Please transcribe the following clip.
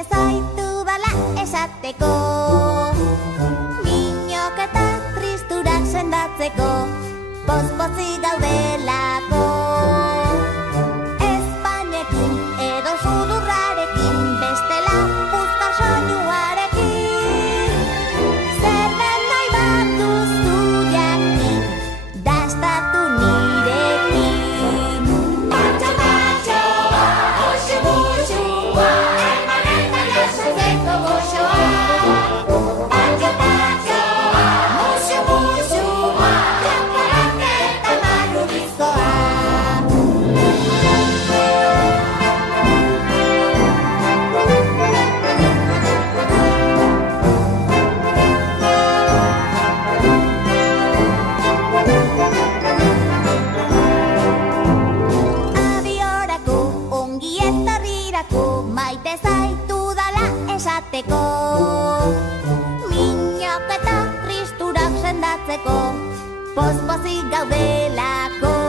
maite zaitu dala esateko, minok eta tristurak sendatzeko, poz-pozik gaudelako. Ezpainekin edo sudurrarekin, bestela puskar soinuarekin. Zer den nahi bat duzu jakin, dastatu nirekin. Matxo-matxoa, oxu-buxua, eman eta jasotzeko goxoa. Matxo-matxoa, muxu-muxua, txaparak eta marrubizkoa. Abiorako, ongi etorrirako, maite zaitu dala esateko, minok eta tristurak sendatzeko, poz-pozik gaudelako.